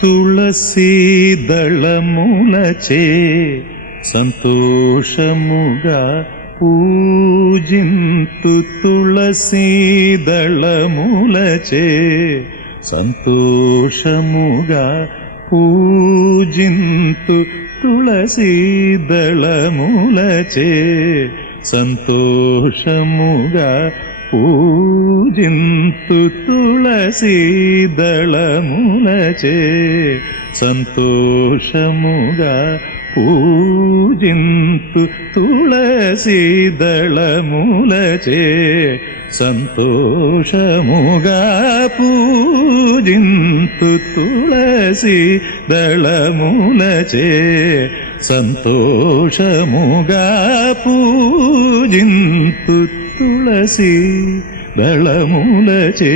తులసీ దళములచే సంతోషముగా పూజింతు తులసీ దళములచే సంతోషముగా పూజింతు తులసీ దళములచే సంతోషముగా పూజింతు తులసీ దళములచే సంతోషముగా పూజింతు తులసీ దళములచే సంతోషముగా పూజింతు తులసీ దళములచే సంతోషముగా పూజింతు తులసీ దళములచే